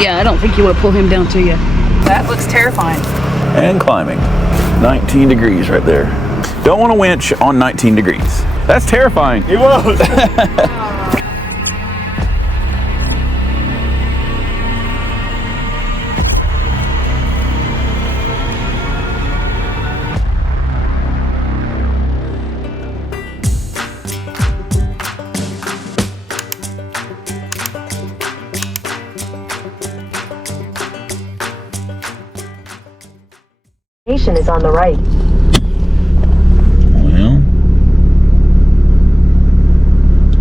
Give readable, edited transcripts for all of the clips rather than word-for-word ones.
Yeah, I don't think you want to pull him down to you. That looks terrifying. And climbing. 19 degrees right there. Don't want to winch on 19 degrees. That's terrifying. It was. Station is on the right. Well,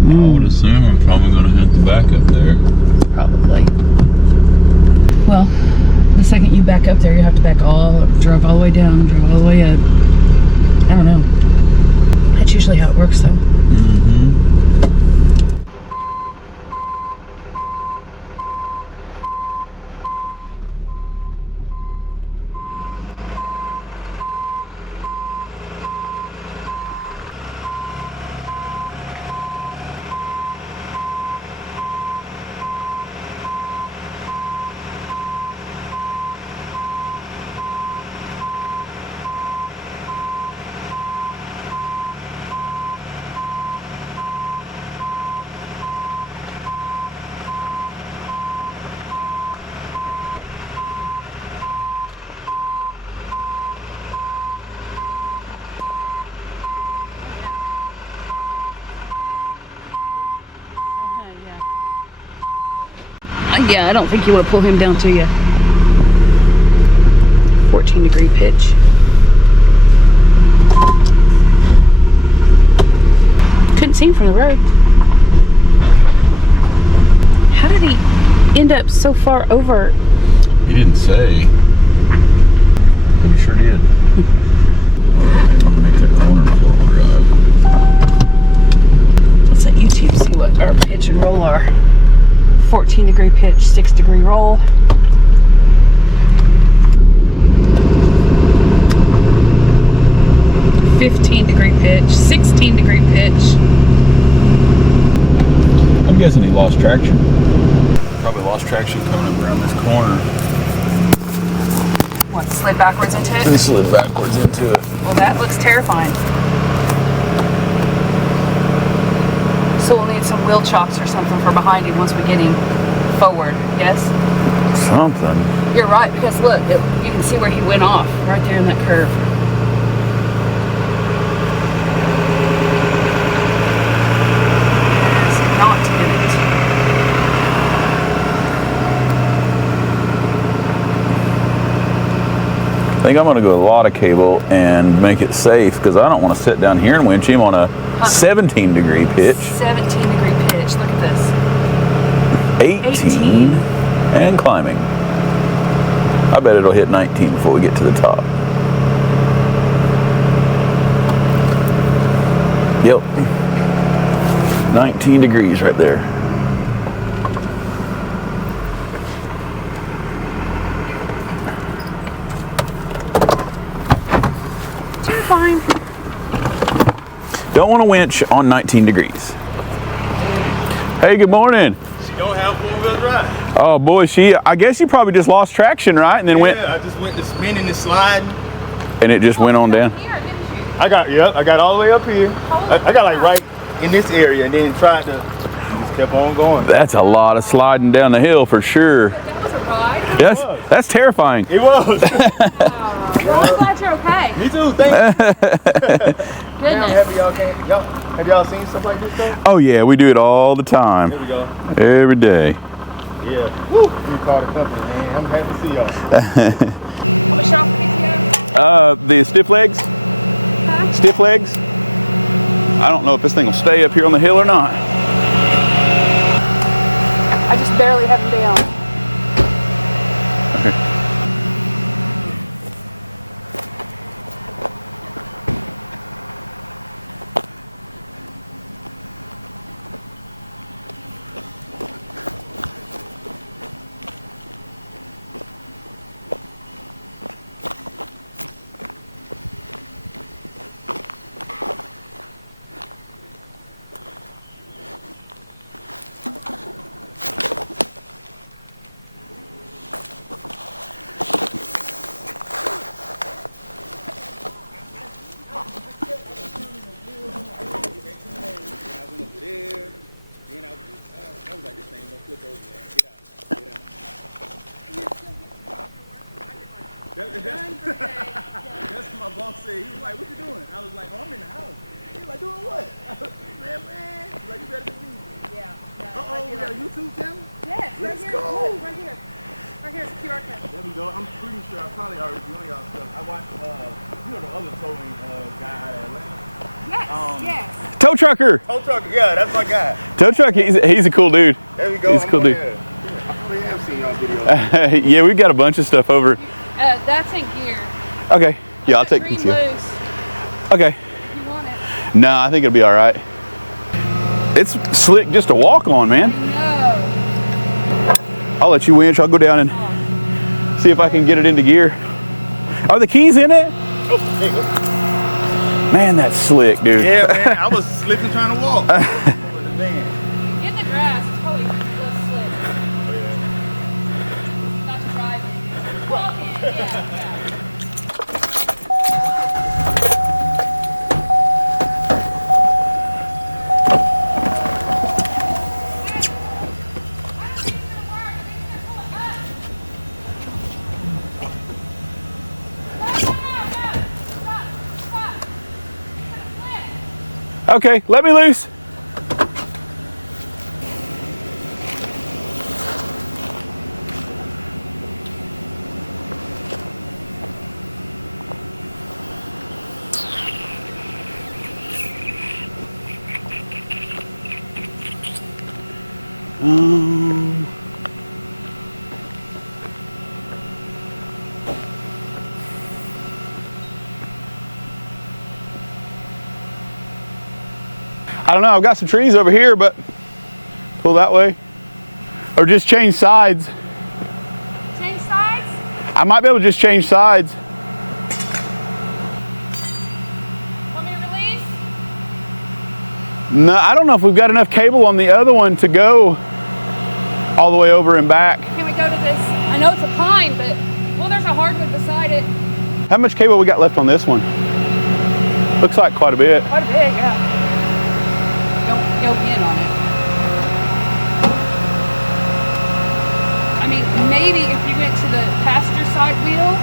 I would assume I'm probably going to have to back up there. Probably. Well, the second you back up there, you have to drive all the way down, drive all the way up. I don't know. That's usually how it works, though. Mm-hmm. Yeah, I don't think you want to pull him down to you. 14-degree pitch. Couldn't see him from the road. How did he end up so far over? He didn't say. But he sure did. I'll make that corner in four-wheel drive. Let's let YouTube see what our pitch and roll are. 14-degree pitch, 6-degree roll. $15-degree pitch, 16-degree pitch. I'm guessing he lost traction. Probably lost traction coming up around this corner. What, slid backwards into it? He slid backwards into it. Well, that looks terrifying. So we'll need some wheel chocks or something for behind him once we get him forward, yes? Something. You're right, because look, you can see where he went off, right there in that curve. That's not it. I think I'm going to go a lot of cable and make it safe because I don't want to sit down here and winch him on a 17-degree pitch. 17-degree pitch, look at this. 18 and climbing. I bet it'll hit 19 before we get to the top. Yep. 19 degrees right there. Fine. Don't want to winch on 19 degrees. Hey, good morning. She don't have four-wheel drive. Oh boy, I guess you probably just lost traction, right? And then went. Yeah, I just went to spinning and sliding. And it just went on down. Here, didn't you? I got all the way up here. I got like right in this area and then tried to, just kept on going. That's a lot of sliding down the hill for sure. That was a ride. That's terrifying. It was. Well, I'm glad you're okay. Me too, thank you. Goodness. Have y'all seen stuff like this though? Oh yeah, we do it all the time. There we go. Every day. Yeah. Woo. You called the company, man. I'm happy to see y'all. What shop piece you have? The stiff legs. Huh? Stiff legs. I don't know if this thing will stay up here on the hill or not. I just barely have him down. Okay. That's what my boss said. He was like, what you doing? I was like, oh, I'm in the house. He was like, doing what? Man. He's like, you better be. Yeah. Uh-oh, we got a YouTube channel? Yes. Let's right here. go. Look, right here. Right here's QR code. There we go. I'm pretty sure I probably already be on y'all stuff. I watched, you know, the other towing guy out of Atlanta. Yes. Tow trucker. Tow trucker. Yeah, that's my guy. Tow truck. He's a cool dude. There we go. He's a cool dude. I probably have seen y'all videos. Yeah, we've got a bunch of stuff over. That's in gear. Okay. Yeah, I'll take green it too. loose. Okay. You want it? No, I think it'll be all right. It's slick just to walk on, man. No. I'll let you winch. I'll go down and see if I can get it into gear. Are the keys in it? Oh, there you go. Man, that's slick, dude. Yeah, man. I was slipping trying to walk. With the van. In the grass, it's probably less slick. Oh, yeah. Not to drive it. Walking, yeah. Okay, let me loose. I don't know, I've got some trees over here, but pull that way. Or just change sides. Change sides? I might be able to just change sides. Want me to release? No, I don't know if we've got enough cable on the other one to go all the way over and back. Can we go to this? I know it's a pine, but, well, there's a hardwood beside it. How much cable we got left on this one? Looks like quite a bit. Quite a bit, yeah. Don't go in on it. I mean, maybe if you went to the passenger side wheel.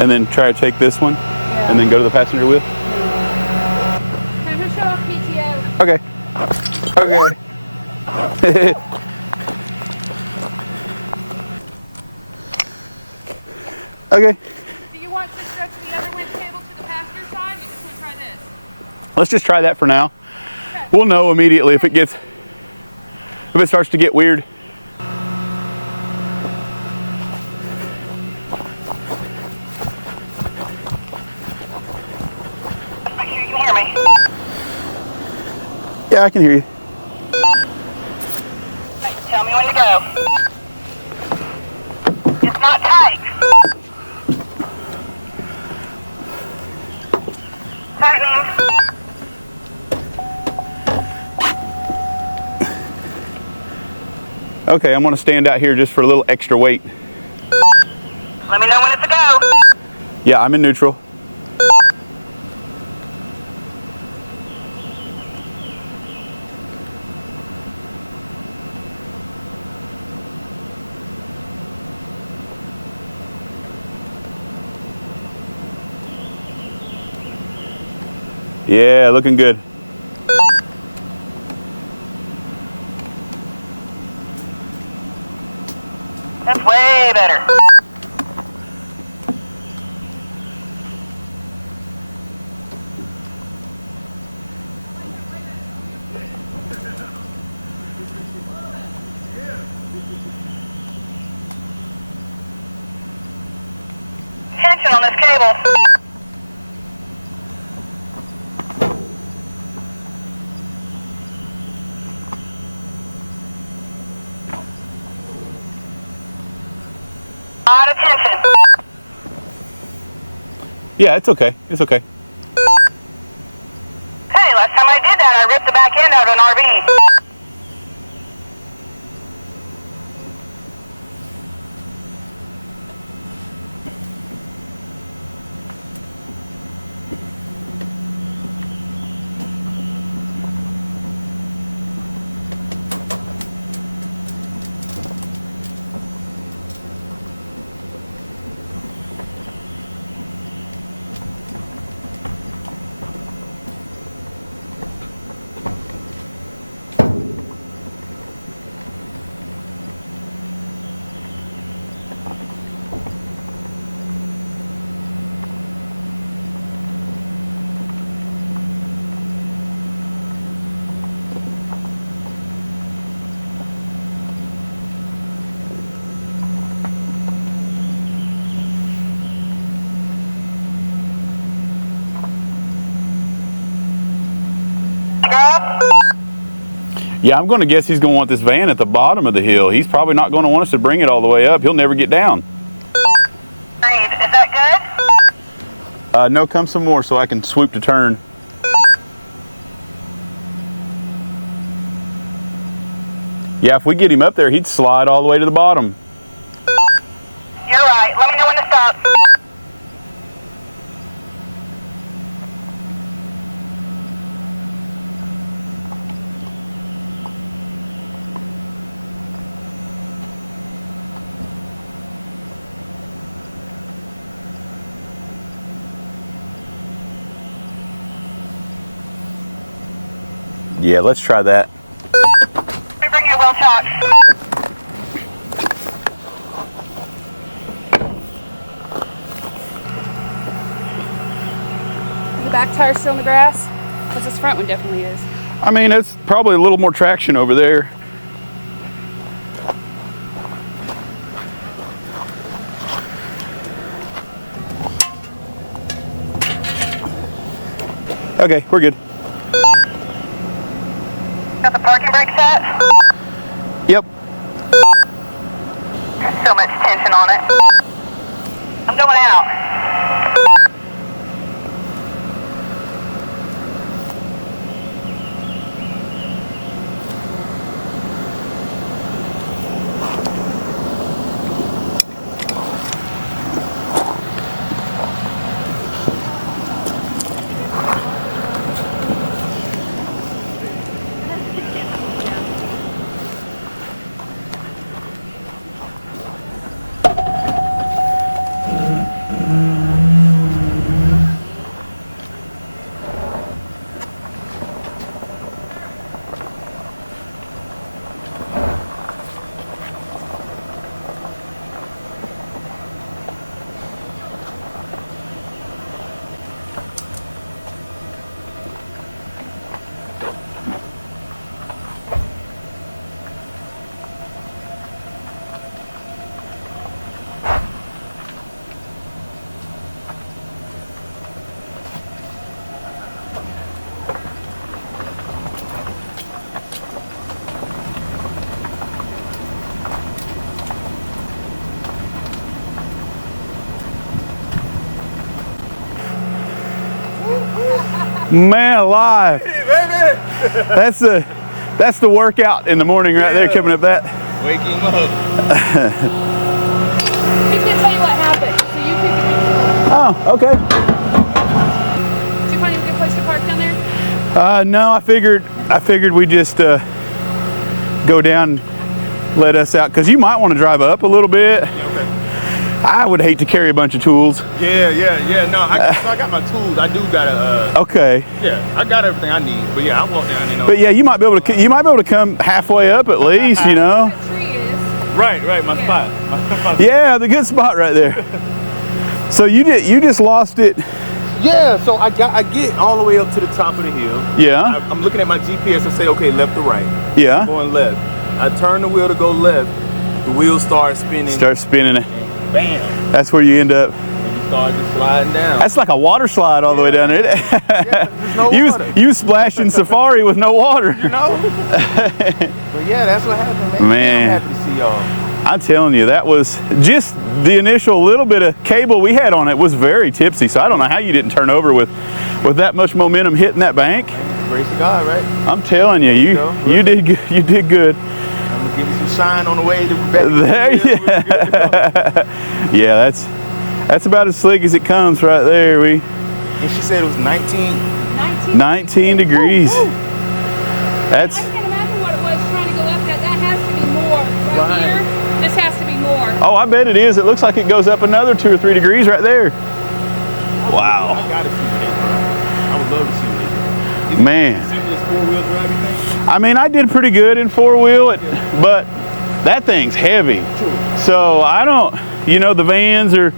And then try to take this one, Yeah. and then go to the passenger wheel. Can I just show off PTO? Okay. Okay. Okay. Do you want to stretch the other winch cable to the passenger side? You just want to try this? Let's just try that for now. Okay. We'll know immediately if it starts to get weird. Make sure you can hear me. Yeah, I can hear you. Tell me when to go. It's not tight. Tightening. Okay, I'm gonna stand out here just for a little extra weight. Let me know when it's a go. Yeah, I'm in neutral. Yeah, looking good. That's way better. Tension on this cable. Lot of tension. Yeah, it's okay. It's okay. Hey, last time I did that, I ripped the back end out of an RV. Yeah, I'm going to guess he's going to want this van at the bottom of the hill. He's probably not going to want us to bring it all the way up. He'll never get down. Agreed. Is that good? No, come some more so I can swoop to turn. Yeah, if we get him up there, he'd slide all the way to the bottom. You're right. Let me know when to stop. Yeah, let's try that. Let me bring you a well shot. Is the back tire still in the grass? Because this front one definitely is. I mean, it's probably a little more traction over there. Okay, we're good. Got the parking brake set? Yep. There's so much tension on it. I'm going out. Man alive. That's the workout in the morning right there, coming up that. Wake him up. He's going to tell you what happened, so you can Oh, okay. Did you find a good place to park down there? No, I figured we just go down, let us out, because you might want to drive up a little bit. Yeah, okay. I would hate to carry a bunch of tools. Yeah. No, I got my tools. I do got Okay. yeah, I got everything I need. But yeah, I walk down, you know. But yeah, you might be able to come halfway up at least, you know. That tree is. Right, my spot. Yeah, the good spot right there. So you just lost it. Yeah, so I get all the way up to the top of the hill. Yeah. I'm looking at my GPS and say, okay, left or right. Yeah. Going left. I turn the wheel to go left. The wheels start spinning. Start spinning it. Bam. That's where you end up. And you start just sliding down. That's like a water slide all the way down there. There's no water. You splashing Safari with no water. You know? But yeah, that's what happened, man. Man. I'm happy to see y'all. I'm telling you, that was just the initial little bit of cable we had on it was very tipsy. So I don't know how you didn't turn over with that much momentum hitting that bank. Grace of God, right? I'm telling you, you did good. You did good. I'm gonna give you some shine on the way to back. There, yeah, that's about as slick as it comes right there. And she said it was 19 degrees. That's. I can't imagine what it was trying to go up that. That has to be more. Right here, this has to be more. Oh, I bet it is. It looks like it goes up another 2 or 3 degrees right there. Wow. I gotta see what they do. I would love to see what they do. Man. Simplest 4-wheel drive, you think? I mean, I did pretty good in 4-wheel, but that thing's heavy. So I don't, the vans are,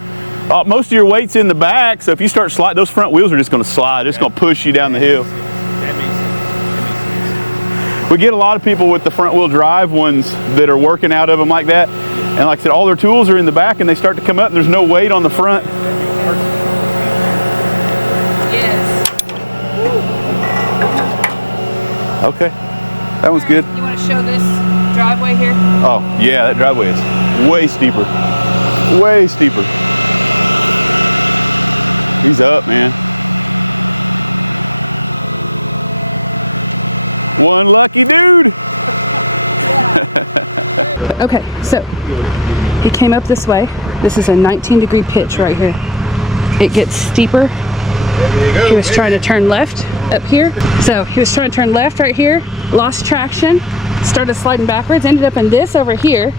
most of your weight's in the back. So if you start sliding, those front wheels are just going to slide. It's going to push you down the hill. That makes sense. We get a lot of people with the front wheel drive ones that are working out of them like that. And like I said, all their tools are in the back and they start to come up and there's no weight on the front. Yes. Okay. That one's good. You want to show this driveway here? Oh, yeah, that driveway is way steeper. Way steeper. He's up, man. One lucky dude. Okay, so he came up this way. This is a 19-degree pitch right here. It gets steeper. He was trying to turn left up here. So he was trying to turn left right here, lost traction, started sliding backwards, ended up in this over here,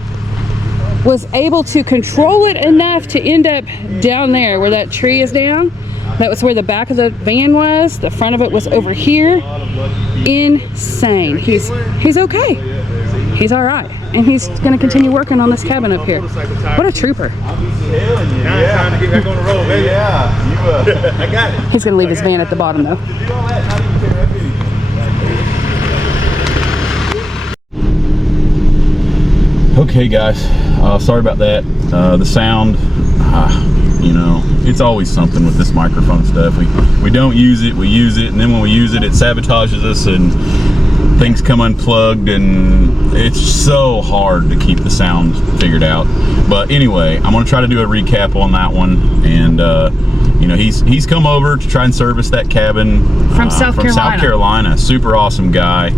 was able to control it enough to end up down there where that tree is down. That was where the back of the van was. The front of it was over here. Insane. He's okay. He's all right. And he's going to continue working on this cabin up here. What a trooper. He's going to leave his van at the bottom though. Okay guys, sorry about that. The sound, you know, it's always something with this microphone stuff. We don't use it, we use it, and then when we use it, it sabotages us and things come unplugged, and it's so hard to keep the sound figured out. But anyway, I'm gonna try to do a recap on that one, and you know, he's come over to try and service that cabin from South Carolina. Super awesome guy.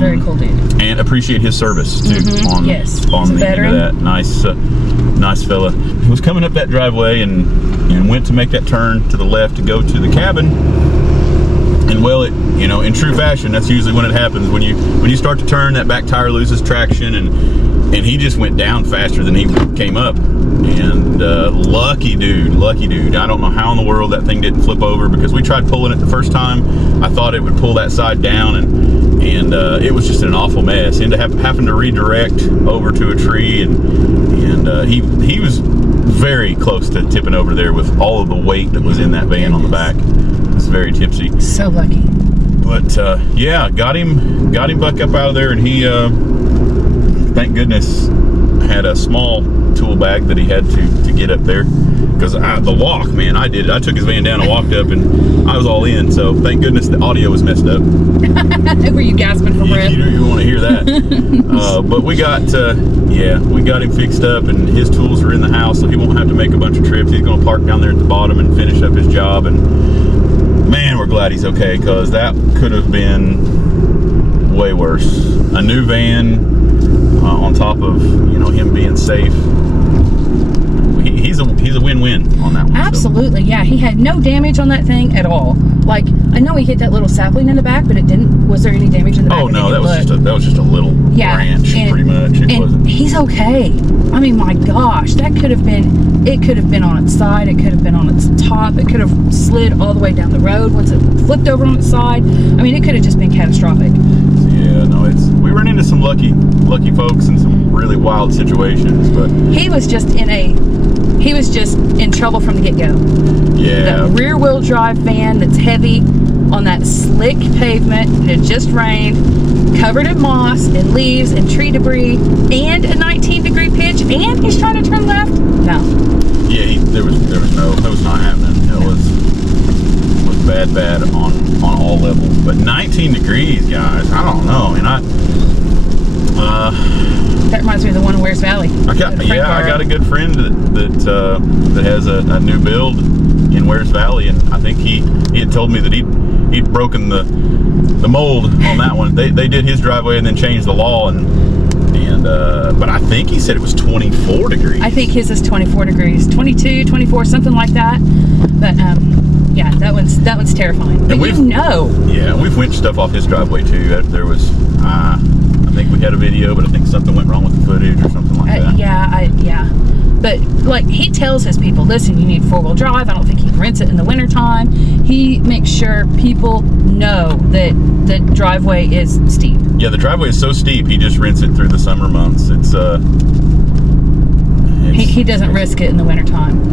Very cool dude. And appreciate his service too on the end of that. Nice fella. He was coming up that driveway and went to make that turn to the left to go to the cabin. And well, it, you know, in true fashion, that's usually when it happens. When you start to turn, that back tire loses traction, and he just went down faster than he came up. And lucky dude. I don't know how in the world that thing didn't flip over, because we tried pulling it the first time. I thought it would pull that side down, and it was just an awful mess. Ended up having to redirect over to a tree, and he was very close to tipping over there with all of the weight that was in that van on the back. It was very tipsy. So lucky. But yeah, got him back up out of there, and he thank goodness had a small tool bag that he had to get up there, because the walk, man, I took his van down and walked up, and I was all in. So thank goodness the audio was messed up. Were you gasping for breath? You want to hear that. But we got him fixed up, and his tools are in the house, so he won't have to make a bunch of trips. He's going to park down there at the bottom and finish up his job. And man, we're glad he's okay, because that could have been way worse. A new van on top of, you know, him being safe. He's a win-win on that one. Absolutely, so. Yeah. He had no damage on that thing at all. Like, I know he hit that little sapling in the back, but it didn't. Was there any damage in the back? Oh no, that was just a little branch, pretty much. It wasn't. He's okay. I mean, my gosh, that could have been. It could have been on its side. It could have been on its top. It could have slid all the way down the road once it flipped over on its side. I mean, it could have just been catastrophic. Yeah, no, we run into some lucky folks in some really wild situations, but he was just in trouble from the get-go. Yeah. That rear-wheel drive van that's heavy on that slick pavement. It had just rained, covered in moss and leaves and tree debris, and a 19-degree pitch, and he's trying to turn left. No. Yeah, that was not happening. It was bad on all levels. But 19 degrees, guys. I don't know. I mean, that reminds me of the one in Wears Valley. I got a good friend that has a new build in Wears Valley, and I think he had told me that he'd broken the mold on that one. They did his driveway and then changed the law, but I think he said it was 24 degrees. I think his is 24 degrees, 22, 24, something like that. But yeah, that one's terrifying. But yeah, we've winched stuff off his driveway too. There was I think we had a video, but I think something went wrong with the footage or something like that. Yeah. But like, he tells his people, listen, you need 4-wheel drive. I don't think he rents it in the wintertime. He makes sure people know that the driveway is steep. Yeah, the driveway is so steep, he just rents it through the summer months. He doesn't risk it in the wintertime.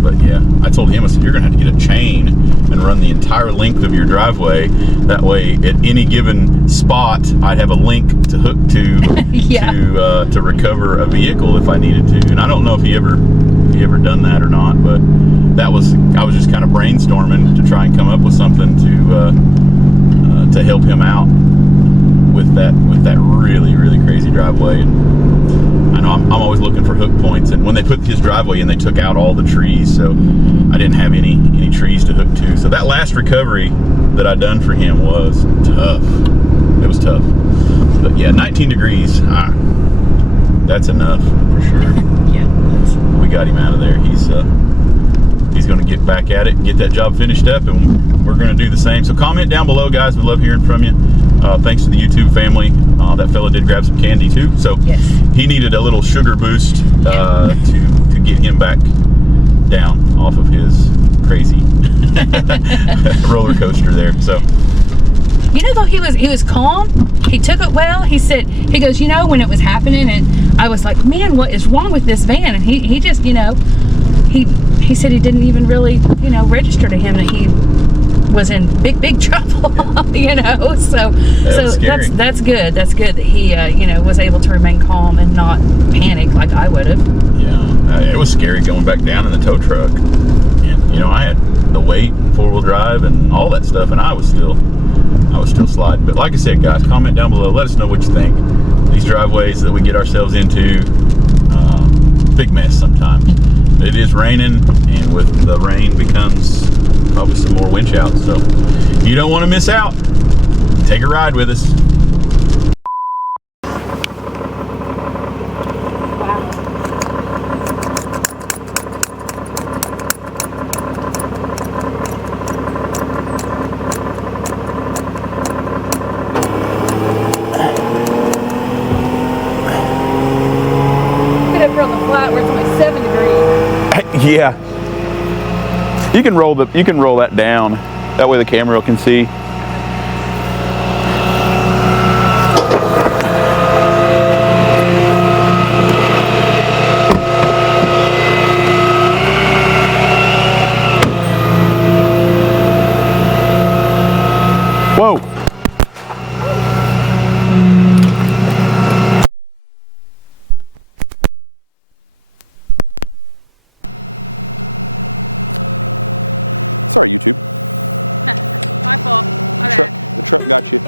But yeah, I told him, I said, you're gonna have to get a chain and run the entire length of your driveway. That way, at any given spot, I'd have a link to hook to to recover a vehicle if I needed to. And I don't know if he ever done that or not, but I was just kind of brainstorming to try and come up with something to help him out. with that really, really crazy driveway. And I know I'm always looking for hook points. And when they put his driveway in, they took out all the trees, so I didn't have any trees to hook to. So that last recovery that I done for him was tough. It was tough. But yeah, 19 degrees. That's enough for sure. Yeah. We got him out of there. He's going to get back at it and get that job finished up, and we're going to do the same. So comment down below, guys. We love hearing from you. Thanks to the YouTube family. That fella did grab some candy too. So Yes. he needed a little sugar boost to get him back down off of his crazy roller coaster there. So You know, though, he was calm. He took it well. He goes, you know, when it was happening, and I was like, man, what is wrong with this van? And he just, you know, he said he didn't even really, you know, register to him that he was in big trouble. You know, so that's good. That's good that he you know, was able to remain calm and not panic like I would have. yeah, it was scary going back down in the tow truck. And you know, I had the weight and 4-wheel drive and all that stuff, and I was still sliding. But like I said, guys, comment down below. Let us know what you think. These driveways that we get ourselves into, big mess sometimes. It is raining, and with the rain becomes probably some more winch out. So you don't want to miss out. Take a ride with us. Yeah, you can roll that down. That way the camera can see. Whoa. Sorry, YouTube. My fault. My bad. The truck got you.